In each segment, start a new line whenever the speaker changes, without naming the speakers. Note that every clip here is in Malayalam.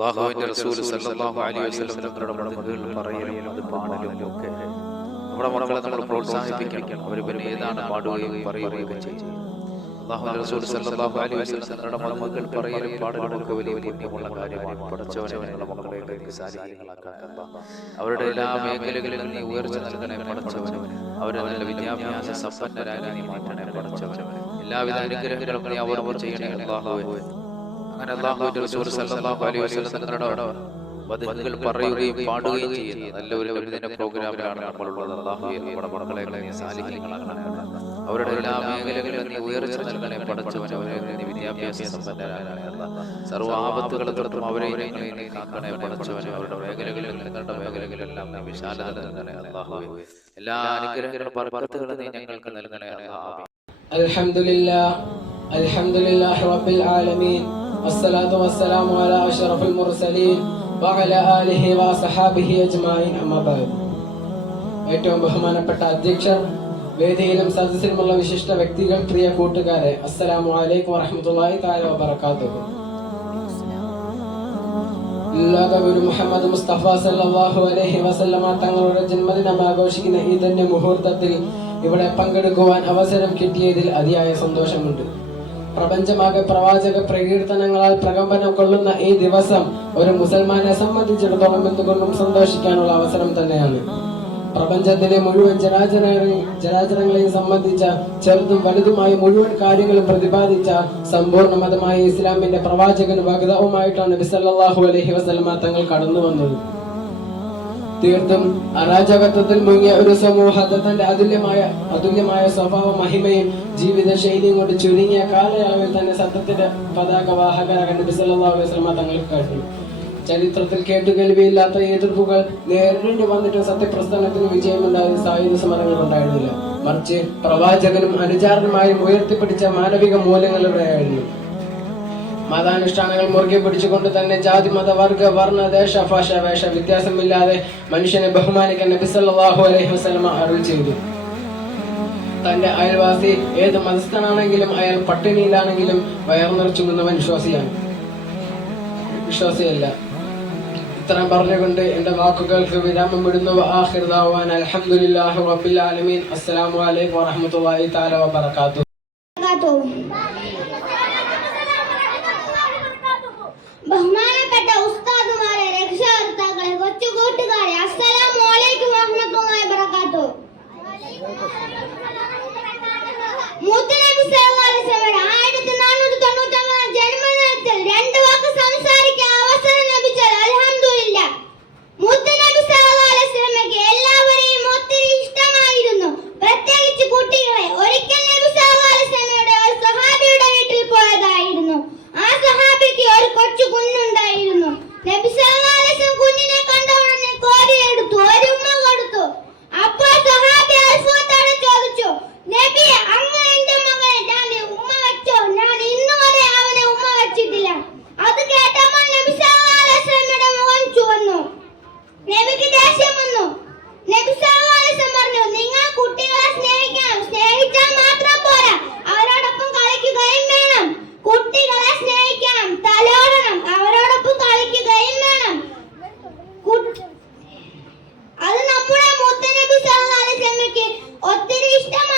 അള്ളാഹുവിന്റെ റസൂൽ സല്ലല്ലാഹു അലൈഹി വസല്ലം തങ്ങളുടെ മതങ്ങളിൽ പറയലും അത് പാടലും ഒക്കെ നമ്മുടെ മക്കളെ നമ്മൾ പ്രോത്സാഹിപ്പിക്കണം. അവർ പിന്നെ ഏതാണ് പാടുകയും പറയുകയും ചെയ്യും. അള്ളാഹുവിന്റെ റസൂൽ സല്ലല്ലാഹു അലൈഹി വസല്ലം തങ്ങളുടെ മതങ്ങൾ പറയലും പാടലും ഒക്കെ വലിയ പുണ്യമുള്ള കാര്യമാണ്. പഠിച്ചവനെ നിങ്ങളുടെ മക്കളെ നീ സാരികളാക്കാൻ അവരുടെ എല്ലാ മേഖലകളിലും നീ ഉയർച്ച നൽകണേ പഠിച്ചവനെ. അവരെ നല്ല വിദ്യാഭ്യാസ സമ്പന്നരായി നീ മാറ്റണേ പഠിച്ചവനെ. എല്ലാവിധ അനുഗ്രഹങ്ങളും നീ അവർ ചെയ്യണേ. അള്ളാഹുവേ അങ്ങനെ അള്ളാഹുവിന്റെ റസൂൽ സല്ലല്ലാഹു അലൈഹി വസല്ലം തങ്ങളുടെ വചനങ്ങൾ പറയുകയും പാടുകയും ചെയ്യുന്ന നല്ല ഒരു വിരുദിന പ്രോഗ്രാമിലാണ് നമ്മളുള്ളത് അള്ളാഹുവെ നമ്മുടെ മക്കളെ നീ സാലിഹ്യങ്ങളാക്കണേ അവരുടെ എല്ലാ മേഖലകളിലും നീ ഉയർച്ച നൽകണേ പടച്ചവൻ അവരെ നീ വിദ്യാഭ്യാസ സമ്പന്നരാകണേ അല്ലാ. സർവ്വ ആപത്തുകളെ തൊട്ടും അവരെ ഞങ്ങളെ നീ കാക്കണേ പടച്ചവൻ അവരുടെ മേഖലകളിൽ നിങ്ങളുടെ മേഖലകളിലെല്ലാം നീ വിശാലത നൽകണേ അള്ളാഹുവെ എല്ലാ അനുഗ്രഹങ്ങളും ബർക്കത്തുകളും നീ ഞങ്ങൾക്ക് നൽകണേ അല്ലാഹുവേ
الحمد لله الحمد لله رب العالمين والصلاة والسلام على أشرف المرسلين وعلى آله وصحابه أجمعين أما بعد ഏറ്റവും ബഹുമാനപ്പെട്ട അധ്യക്ഷർ വേദിയിലും സദസ്സിലുമുള്ള വിശിഷ്ട വ്യക്തികൾ പ്രിയ കൂട്ടുകാരെ അസ്സലാമു അലൈക്കും വറഹ്മത്തുള്ളാഹി തആല വബറകാതുഹു ലോകഗുരു മുഹമ്മദ് മുസ്തഫ സല്ലല്ലാഹു അലൈഹി വസല്ലമ തങ്ങളുടെ ജന്മദിനം ആഘോഷിക്കുന്ന ഈ തന്നെ മുഹൂർത്തത്തിൽ ഇവിടെ പങ്കെടുക്കുവാൻ അവസരം കിട്ടിയതിൽ അതിയായ സന്തോഷമുണ്ട് പ്രപഞ്ചമാകെ പ്രവാചക പ്രകീർത്തനങ്ങളാൽ പ്രകമ്പനം കൊള്ളുന്ന ഈ ദിവസം ഒരു മുസൽമാനെ സംബന്ധിച്ചിടത്തോളം എന്തുകൊണ്ടും സന്തോഷിക്കാനുള്ള അവസരം തന്നെയാണ്. പ്രപഞ്ചത്തിലെ മുഴുവൻ ജനാചരങ്ങളെയും ജരാചരങ്ങളെയും സംബന്ധിച്ച ചെറുതും വലുതുമായ മുഴുവൻ കാര്യങ്ങളും പ്രതിപാദിച്ച സമ്പൂർണ മതമായ ഇസ്ലാമിന്റെ പ്രവാചകനും വകതവുമായിട്ടാണ് നബി അലഹി വസല്ലമ തങ്ങൾ കടന്നു വന്നത് തീർത്തും അരാജകത്വത്തിൽ മുങ്ങിയ ഒരു സമൂഹത്തെ തന്റെ അതുല്യമായ അതുല്യമായ സ്വഭാവ മഹിമയും ജീവിത ശൈലിയും കൊണ്ട് ചുരുങ്ങിയ കാലയളവിൽ തന്നെ സത്യത്തിന്റെ പതാക വാഹകരാകാൻ നബി സല്ലല്ലാഹു അലൈഹി വസല്ലമ തങ്ങൾക്ക് കഴിഞ്ഞു ചരിത്രത്തിൽ കേട്ടുകേൾവിയില്ലാത്ത എതിർപ്പുകൾ നേരിടേണ്ടി വന്നിട്ട് സത്യപ്രസ്ഥാനത്തിന് വിജയമുണ്ടായ സായുധ സമരങ്ങൾ ഉണ്ടായിരുന്നില്ല. മറിച്ച് പ്രവാചകനും അനുചാരനുമായും ഉയർത്തിപ്പിടിച്ച മാനവിക മൂല്യങ്ങളിലൂടെയായിരുന്നു മതാനുഷ്ഠാനങ്ങൾ മുറുകെ പിടിച്ചുകൊണ്ട് തന്നെ ജാതി മത വർഗ വർണ ദേശ ഭാഷ വേഷ വ്യത്യാസമില്ലാതെ മനുഷ്യനെ ബഹുമാനിക്കാൻ നബിസല്ലാഹു അലൈഹി വസ്ലമ അരുൾ ചെയ്തു. തന്റെ അയൽവാസി ഏത് മതസ്ഥനാണെങ്കിലും അയാൾ പട്ടിണിയിലാണെങ്കിലും വയർ നിറച്ചുങ്ങുന്നവൻ വിശ്വാസിയാണ്. വിശ്വാസിയല്ല. ഇത്തരം പറഞ്ഞുകൊണ്ട് എന്റെ വാക്കുകൾക്ക് വിരാമം വിടുന്നു. അലഹമുല്ലാഹു റബ്ബിൽ ആലമീൻ. അസ്സലാമു അലൈക്കും വറഹ്മത്തുള്ളാഹി തആല വബറകാതുഹു
ബഹുമാനപ്പെട്ട ഉസ്താദുമാരെ രക്ഷകർത്താക്കളെ കൊച്ചു കൂട്ടുകാരെ അസ്സലാമു അലൈക്കും വറഹ്മത്തുള്ളാഹി വബറകാതുഹു മുത്തനബി സല്ലല്ലാഹു ഒത്തിരി ഇഷ്ടമാണ്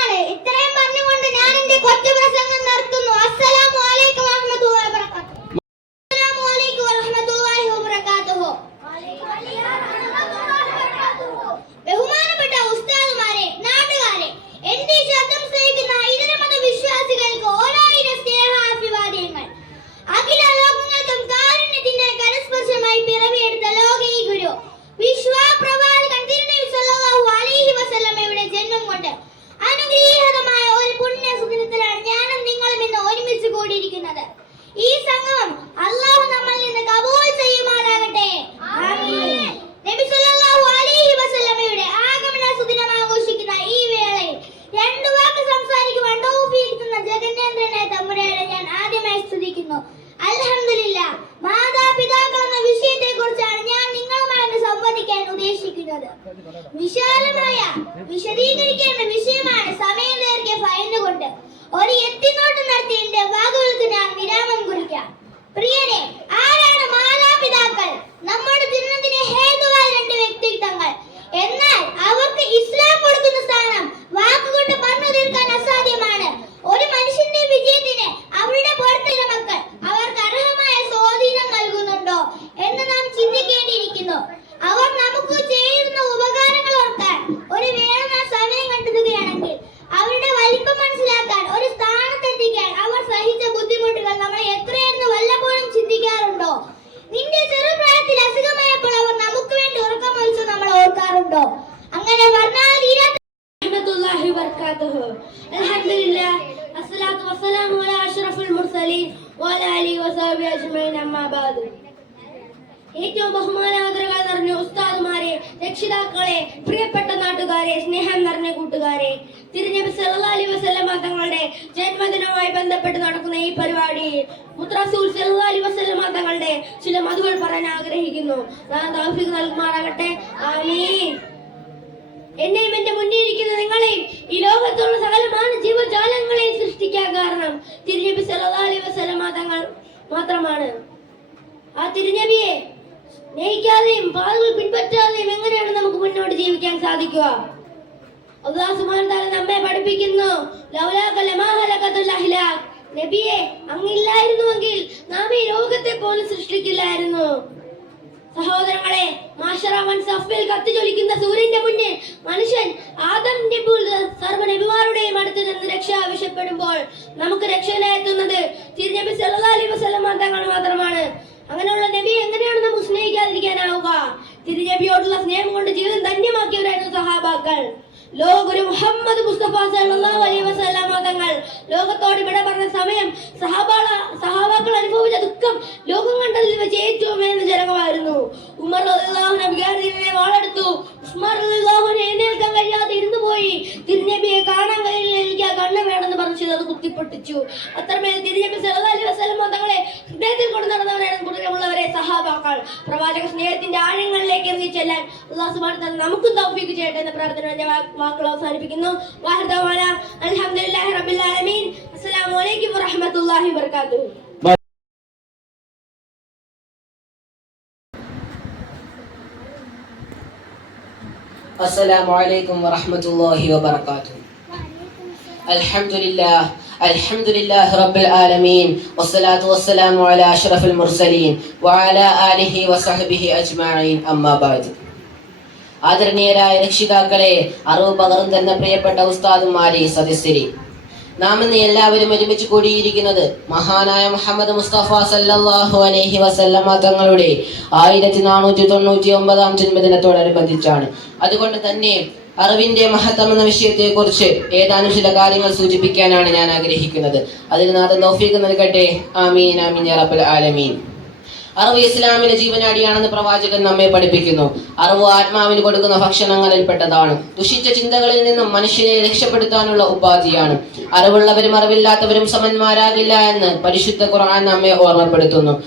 ഉണ്ടോ? അങ്ങനെ പറഞ്ഞാൽ തീരാത്ത
ഏറ്റവും ബഹുമാനാദരകൾ നിറഞ്ഞ ഉസ്താദുമാർ രക്ഷിതാക്കളെ പ്രിയപ്പെട്ട നാട്ടുകാരെ സ്നേഹം നിറഞ്ഞ കൂട്ടുകാരെ സല്ലല്ലാഹു അലൈഹി വസല്ലമ തങ്ങളുടെ ജന്മദിനവുമായി ബന്ധപ്പെട്ട് നടക്കുന്ന ഈ പരിപാടിയിൽ മുത്രസൂൽ അലൈഹി വസല്ലമ തങ്ങളുടെ ചില മധുകൾ പറയാൻ ആഗ്രഹിക്കുന്നു. ഞാൻ തൗഫീഖ് നൽകുമാറാകട്ടെ. ആമീൻ. എന്നെയും എന്റെ മുന്നിൽ ഇരിക്കുന്ന നിങ്ങളെയും ഈ ലോകത്തുള്ള സകലമാണ് ജീവജാലങ്ങളെയും സൃഷ്ടിക്കാൻ കാരണം തിരുനബി അലൈഹി വസല്ലമ തങ്ങൾ മാത്രമാണ്. ആ തിരുനബിയെ സ്നേഹിക്കാതെയും പാതകൾ പിൻപറ്റാതെയും എങ്ങനെയാണ് നമുക്ക് മുന്നോട്ട് ജീവിക്കാൻ സാധിക്കുക? അള്ളാഹു സുബ്ഹാനഹു വ തആല നമ്മെ പഠിപ്പിക്കുന്നു. നബിയെ അങ്ങില്ലായിരുന്നുവെങ്കിൽ നാം ഈ ലോകത്തെ പോലും സൃഷ്ടിക്കില്ലായിരുന്നു. സഹോദരങ്ങളെ മാഷറാമൻ സഫിൽ കത്തിജ്വലിക്കുന്ന സൂര്യന്റെ മുന്നിൽ മനുഷ്യൻ ആദം നബി സർവ നബിമാരുടെയും അടുത്ത് നിന്ന് രക്ഷ ആവശ്യപ്പെടുമ്പോൾ നമുക്ക് രക്ഷയിലെത്തുന്നത് തിരുനബി സല്ലല്ലാഹു അലൈഹി വസല്ലം തങ്ങൾ മാത്രമാണ്. അങ്ങനെയുള്ള നബി എങ്ങനെയാണ് നമുക്ക് സ്നേഹിക്കാതിരിക്കാനാവുക? തിരുനബിയോടുള്ള സ്നേഹം കൊണ്ട് ജീവിതം ധന്യമാക്കിയവരായിരുന്നു സഹാബാക്കൾ. ലോകൊരു മുഹമ്മദ് മുസ്തഫ സല്ലല്ലാഹു അലൈഹി വസല്ലം തങ്ങൾ ലോകത്തോട് ഇവിടെ പറഞ്ഞ സമയം സഹാബാള സഹാബാക്കൾ അനുഭവിച്ച ദുഃഖം ലോകം കണ്ടതിൽ വെച്ച് ഏറ്റവും മേന്ന ജനകമായിരുന്നു. ഉമർ റളിയല്ലാഹു അൻഹു വികാരത്തിനെ വാളെടുത്തു. ഉസ്മാൻ റളിയല്ലാഹു അൻഹു എഴുന്നേൽക്കാൻ കഴിയാതെ ഇരുന്നു പോയി. തിരുനബിയെ കാണാൻ കഴിയില്ല എനിക്ക് ആ കണ്ണ് വേണമെന്ന് പറഞ്ഞു അത് കുത്തിപ്പൊട്ടിച്ചു. അത്രമേൽ തിരുനബി സല്ലല്ലാഹു അലൈഹി വസല്ലം തങ്ങളെ ഹൃദയത്തിൽ കൊണ്ട് നടന്നവരാണ് വാക്കാണ് പ്രവാചക സ്നേഹത്തിന്റെ ആഴങ്ങളിലേക്ക് ഇറങ്ങി ചെല്ലാൻ അള്ളാഹു സുബാൻ തന്നെ നമുക്കും തൗഫീക്ക് ചെയ്യട്ടെ എന്ന പ്രാർത്ഥന എന്റെ വാക്കുകൾ അവസാനിപ്പിക്കുന്നു. വാഹർദവാന അലഹമുല്ലാഹി റബിൻ അസ്സലാമു അലൈക്കും വറഹ്മത്തുള്ളാഹി വബറകാതുഹു.
അസ്സലാമു അലൈക്കും വറഹ്മത്തുള്ളാഹി വബറകാതുഹു. الحمد لله الحمد لله رب العالمين والصلاة والسلام على أشرف المرسلين وعلى آله وصحبه أجمعين أما بعد ആദരണീയരായ രക്ഷിതാക്കളെ അറിവ് പകർന്നു തന്ന പ്രിയപ്പെട്ട ഉസ്താദുമാരെ സദസ്യരെ നാം ഇന്ന് എല്ലാവരും ഒരുമിച്ച് കൂടിയിരിക്കുന്നത് മഹാനായ മുഹമ്മദ് മുസ്തഫ സല്ലല്ലാഹു അലൈഹി വസല്ലമ തങ്ങളുടെ ആയിരത്തി നാനൂറ്റി തൊണ്ണൂറ്റി ഒമ്പതാം ജന്മദിനത്തോടനുബന്ധിച്ചാണ് അതുകൊണ്ട് തന്നെ അറിവിന്റെ മഹത്വം എന്ന വിഷയത്തെ കുറിച്ച് ഏതാനും ചില കാര്യങ്ങൾ സൂചിപ്പിക്കാനാണ് ഞാൻ ആഗ്രഹിക്കുന്നത്. അതിന് നാഥൻ നൽകട്ടെ. ആമീൻ ആമീൻ ആലമീൻ. അറിവ് ഇസ്ലാമിന്റെ ജീവനാടിയാണെന്ന് പ്രവാചകൻ നമ്മെ പഠിപ്പിക്കുന്നു. അറിവ് ആത്മാവിന് കൊടുക്കുന്ന ഭക്ഷണങ്ങളിൽ പെട്ടതാണ്. ദുഷിച്ച ചിന്തകളിൽ നിന്നും മനുഷ്യനെ രക്ഷപ്പെടുത്താനുള്ള ഉപാധിയാണ്. അറിവുള്ളവരും അറിവില്ലാത്തവരും സമന്മാരാകില്ല എന്ന് പരിശുദ്ധ ഖുർആൻ നമ്മെ ഓർമ്മപ്പെടുത്തുന്നു.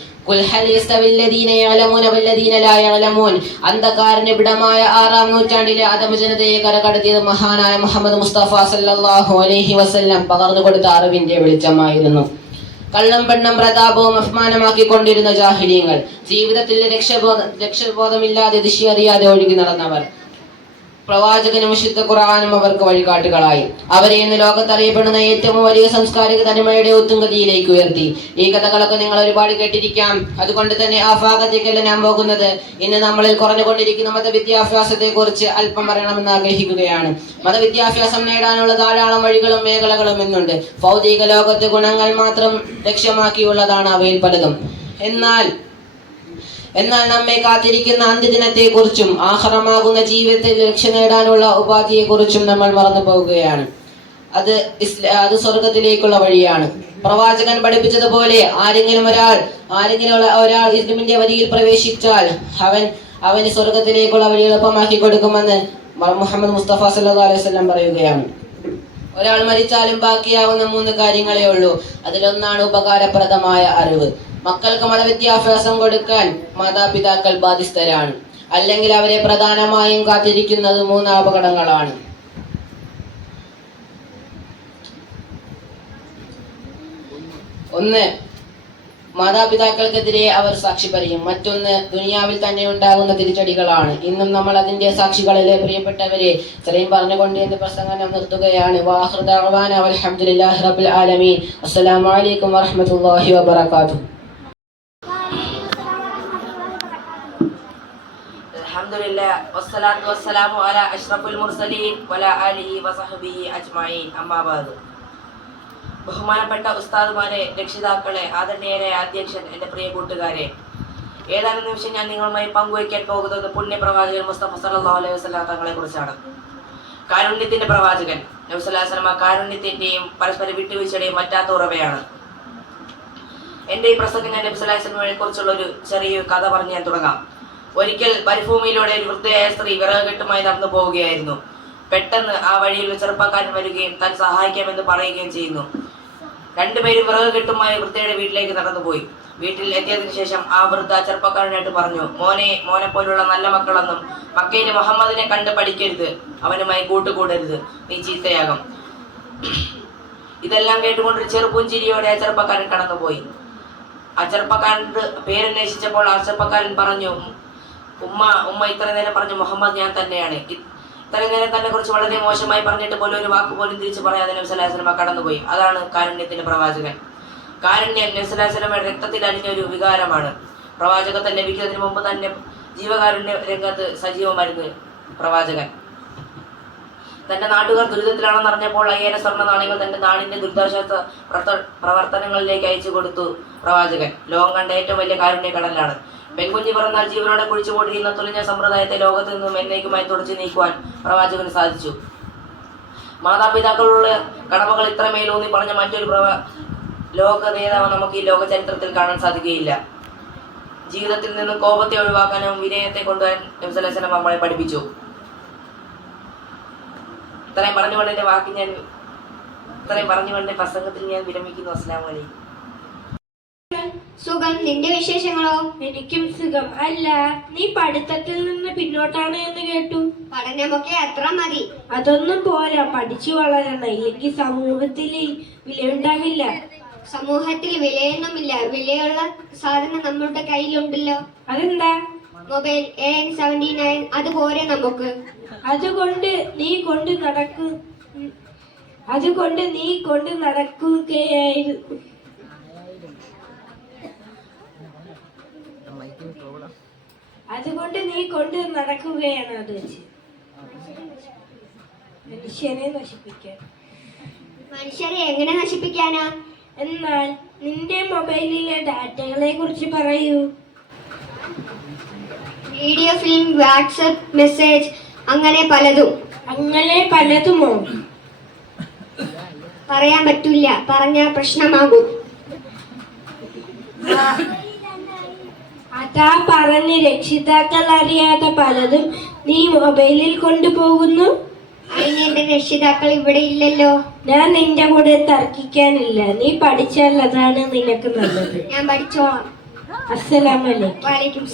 അന്ധകാരന് വിടമായ ആറാം നൂറ്റാണ്ടിലെ അധമജനതയെ കരകടത്തിയത് മഹാനായ മുഹമ്മദ് മുസ്തഫ സല്ലാഹു അലഹി വസ്ല്ലാം. പകർന്നു കൊടുത്ത അറിവിന്റെ വെളിച്ചമായിരുന്നു. കള്ളം പെണ്ണം പ്രതാപവും അഭിമാനമാക്കിക്കൊണ്ടിരുന്ന ജാഹിര്യങ്ങൾ ജീവിതത്തിൽ രക്ഷബോധ രക്ഷബോധമില്ലാതെ ദിശ അറിയാതെ ഒഴുകി നടന്നവർ. പ്രവാചകനും വിശുദ്ധ ഖുറാനും അവർക്ക് വഴികാട്ടുകളായി. അവരെ ഇന്ന് ലോകത്തറിയപ്പെടുന്ന ഏറ്റവും വലിയ സാംസ്കാരിക തനിമയുടെ ഉത്തുംഗതിയിലേക്ക് ഉയർത്തി. ഈ കഥകളൊക്കെ നിങ്ങൾ ഒരുപാട് കേട്ടിരിക്കാം. അതുകൊണ്ട് തന്നെ ആ ഭാഗത്തേക്കല്ല ഞാൻ പോകുന്നത്. ഇന്ന് നമ്മളിൽ കുറഞ്ഞുകൊണ്ടിരിക്കുന്ന മതവിദ്യാഭ്യാസത്തെ കുറിച്ച് അല്പം പറയണമെന്ന് ആഗ്രഹിക്കുകയാണ്. മതവിദ്യാഭ്യാസം നേടാനുള്ള ധാരാളം വഴികളും മേഖലകളും ഇന്നുണ്ട്. ഭൗതിക ലോകത്തെ ഗുണങ്ങൾ മാത്രം ലക്ഷ്യമാക്കിയുള്ളതാണ് അവയിൽ പലതും. എന്നാൽ എന്നാൽ നമ്മെ കാത്തിരിക്കുന്ന അന്ത്യദിനത്തെക്കുറിച്ചും ആഹ്റമാകുന്ന ജീവിതത്തിൽ ലക്ഷ്യം നേടാനുള്ള ഉപാധിയെക്കുറിച്ചും നമ്മൾ മറന്നു പോവുകയാണ് അത് അത് സ്വർഗത്തിലേക്കുള്ള വഴിയാണ്. പ്രവാചകൻ പഠിപ്പിച്ചതുപോലെ ആരെങ്കിലും ഒരാൾ ആരെങ്കിലും ഒരാൾ ഇസ്ലിമിന്റെ വരിയിൽ പ്രവേശിച്ചാൽ അവൻ അവന് സ്വർഗത്തിലേക്കുള്ള വഴി എളുപ്പമാക്കി കൊടുക്കുമെന്ന് മുഹമ്മദ് മുസ്തഫ സല്ലു അലൈഹി വസല്ലം പറയുകയാണ്. ഒരാൾ മരിച്ചാലും ബാക്കിയാവുന്ന മൂന്ന് കാര്യങ്ങളേ ഉള്ളൂ. അതിലൊന്നാണ് ഉപകാരപ്രദമായ അറിവ്. മക്കൾക്ക് മതവിദ്യാഭ്യാസം കൊടുക്കാൻ മാതാപിതാക്കൾ ബാധ്യസ്ഥരാണ്. അല്ലെങ്കിൽ അവരെ പ്രധാനമായും കാത്തിരിക്കുന്നത് മൂന്ന് അപകടങ്ങളാണ് ഒന്ന് മാതാപിതാക്കൾക്കെതിരെ അവർ സാക്ഷി പറയും. മറ്റൊന്ന് ദുനിയാവിൽ തന്നെ ഉണ്ടാകുന്ന തിരിച്ചടികളാണ്. ഇന്നും നമ്മൾ അതിന്റെ സാക്ഷികളിലെ പ്രിയപ്പെട്ടവരെ ഇത്രയും പറഞ്ഞുകൊണ്ട് എന്റെ പ്രസംഗം നിർത്തുകയാണ്. വാഹൃദാൻ അൽഹംദുലില്ലാഹി റബ്ബിൽ ആലമീൻ. അസ്സലാമു അലൈക്കും വറഹ്മത്തുള്ളാഹി
അജ്മഈൻ ബഹുമാനപ്പെട്ട ഉസ്താദുമാരെ രക്ഷിതാക്കളെ ആദരണീയരെ അധ്യക്ഷൻ എന്റെ പ്രിയ കൂട്ടുകാരെ ഏതാനും നിമിഷം ഞാൻ നിങ്ങളുമായി പങ്കുവയ്ക്കാൻ പോകുന്നത് പുണ്യപ്രവാചകൻ മുസ്തഫ സല്ലല്ലാഹു അലൈഹി വസല്ലം തങ്ങളെ കുറിച്ചാണ് കാരുണ്യത്തിന്റെ പ്രവാചകൻ നബ്സല്ലാഹു കാരുണ്യത്തിന്റെയും പരസ്പര വിട്ടുവീഴ്ചയുടെയും മറ്റാത്ത ഉറവയാണ്. എന്റെ ഈ പ്രസംഗം ഞാൻ നബ്സല്ലാഹു വസല്ലമയെ കുറിച്ചുള്ള ഒരു ചെറിയ കഥ പറഞ്ഞ് ഞാൻ തുടങ്ങാം. ഒരിക്കൽ മരുഭൂമിയിലൂടെ ഒരു വൃദ്ധയായ സ്ത്രീ വിറകെട്ടുമായി നടന്നു പോവുകയായിരുന്നു. പെട്ടെന്ന് ആ വഴിയിൽ ഒരു ചെറുപ്പക്കാരൻ വരികയും താൻ സഹായിക്കാമെന്ന് പറയുകയും ചെയ്യുന്നു. രണ്ടുപേരും വിറക് കെട്ടുമായി വൃദ്ധയുടെ വീട്ടിലേക്ക് നടന്നുപോയി. വീട്ടിൽ എത്തിയതിനു ശേഷം ആ വൃദ്ധ ചെറുപ്പക്കാരനായിട്ട് പറഞ്ഞു മോനെ മോനെ പോലുള്ള നല്ല മക്കളൊന്നും മക്കയിലെ മുഹമ്മദിനെ കണ്ട് പഠിക്കരുത്. അവനുമായി കൂട്ടുകൂടരുത്. നീ ചീത്തയാകും. ഇതെല്ലാം കേട്ടുകൊണ്ട് ഒരു ചെറുപുഞ്ചിരിയോടെ ആ ചെറുപ്പക്കാരൻ കടന്നുപോയി. ആ ചെറുപ്പക്കാരന്റെ പേരന്വേഷിച്ചപ്പോൾ ആ ചെറുപ്പക്കാരൻ പറഞ്ഞു ഉമ്മ ഉമ്മ ഇത്ര നേരം പറഞ്ഞു മുഹമ്മദ് ഞാൻ തന്നെയാണ്. ഇത്ര നേരം തന്നെ കുറിച്ച് വളരെ മോശമായി പറഞ്ഞിട്ട് പോലും ഒരു വാക്ക് പോലും തിരിച്ചു പറയാതെ നബ്സലാസ്ലമ കടന്നുപോയി. അതാണ് കാരുണ്യത്തിന്റെ പ്രവാചകൻ. കാരുണ്യം നബ്സലാസ്ലമയുടെ രക്തത്തിൽ അലിഞ്ഞ ഒരു വികാരമാണ്. പ്രവാചകത്തെ ലഭിക്കുന്നതിന് മുമ്പ് തന്നെ ജീവകാരുണ്യ രംഗത്ത് സജീവമായിരുന്നു പ്രവാചകൻ. തന്റെ നാട്ടുകാർ ദുരിതത്തിലാണെന്ന് അറിഞ്ഞപ്പോൾ അയ്യായിരം സ്വർണ നാണയങ്ങൾ തന്റെ നാടിന്റെ ദുരിതാശ്വാസ പ്രവർത്തനങ്ങളിലേക്ക് അയച്ചു കൊടുത്തു പ്രവാചകൻ. ലോകം കണ്ട ഏറ്റവും വലിയ കാരുണ്യ കടലാണ് പെൺകുഞ്ഞ് പിറന്നാൽ ജീവനോടെ കുഴിച്ചുകൊണ്ടിരുന്ന തുലഞ്ഞ സമ്പ്രദായത്തെ ലോകത്ത് നിന്നും എന്നേക്കുമായി തുടച്ചു നീക്കുവാൻ പ്രവാചകന് സാധിച്ചു. മാതാപിതാക്കളുള്ള കടമകൾ ഇത്രമേലൂന്നി പറഞ്ഞ മറ്റൊരു പ്രവ ലോക നേതാവ് നമുക്ക് ഈ ലോക ചരിത്രത്തിൽ കാണാൻ സാധിക്കുകയില്ല. ജീവിതത്തിൽ നിന്ന് കോപത്തെ ഒഴിവാക്കാനും വിനയത്തെ കൊണ്ടുവരാൻ നമ്മളെ പഠിപ്പിച്ചു. ഇത്രയും പറഞ്ഞുകൊണ്ട് എന്റെ വാക്ക് ഞാൻ ഇത്രയും പറഞ്ഞുകൊണ്ട് പ്രസംഗത്തിൽ ഞാൻ വിരമിക്കുന്നു. അസ്ലാം വലൈക്കും
സുഖം. നിന്റെ വിശേഷങ്ങളോ?
എനിക്കും സുഖം. അല്ല നീ പഠിത്തത്തിൽ നിന്ന് പിന്നോട്ടാണ് എന്ന് കേട്ടു.
പഠനമൊക്കെ അത്ര മതി.
അതൊന്നും പോരാ. പഠിച്ചു വളരണം. ഇല്ലെങ്കിൽ സമൂഹത്തിൽ വിലയുണ്ടാകില്ല.
സമൂഹത്തിൽ വിലയൊന്നുമില്ല. വിലയുള്ള സാധനം നമ്മുടെ കയ്യിലുണ്ടല്ലോ.
അതെന്താ?
Mobile A N seventy nine അത് പോരെ നമുക്ക്.
അതുകൊണ്ട് നീ കൊണ്ട് നടക്കൂ. അതുകൊണ്ട് നീ കൊണ്ട് നടക്കുകയായിരുന്നു അതുകൊണ്ട് നീ കൊണ്ട് നടക്കുകയാണ് അത് വെച്ച്. മനുഷ്യനെ നശിപ്പിക്കാൻ.
മനുഷ്യരെ എങ്ങനെ നശിപ്പിക്കാനാ?
എന്നാൽ നിന്റെ മൊബൈലിലെ ഡാറ്റകളെ കുറിച്ച് പറയൂ.
വീഡിയോ ഫിലിം വാട്സപ്പ് മെസ്സേജ് അങ്ങനെ പലതും.
അങ്ങനെ പലതുമോ?
പറയാൻ പറ്റില്ല. പറഞ്ഞ പ്രശ്നമാകും.
അതാ പറഞ്ഞ് രക്ഷിതാക്കൾ അറിയാതെ പലതും നീ മൊബൈലിൽ കൊണ്ടുപോകുന്നു?
അതിന് എന്റെ രക്ഷിതാക്കൾ ഇവിടെ ഇല്ലല്ലോ.
ഞാൻ നിന്റെ കൂടെ തർക്കിക്കാനില്ല. നീ പഠിച്ചാൽ അതാണ് നിനക്ക് നല്ലത്.
ഞാൻ പഠിച്ചോളാം.
അസ്സലാമലൈക്കും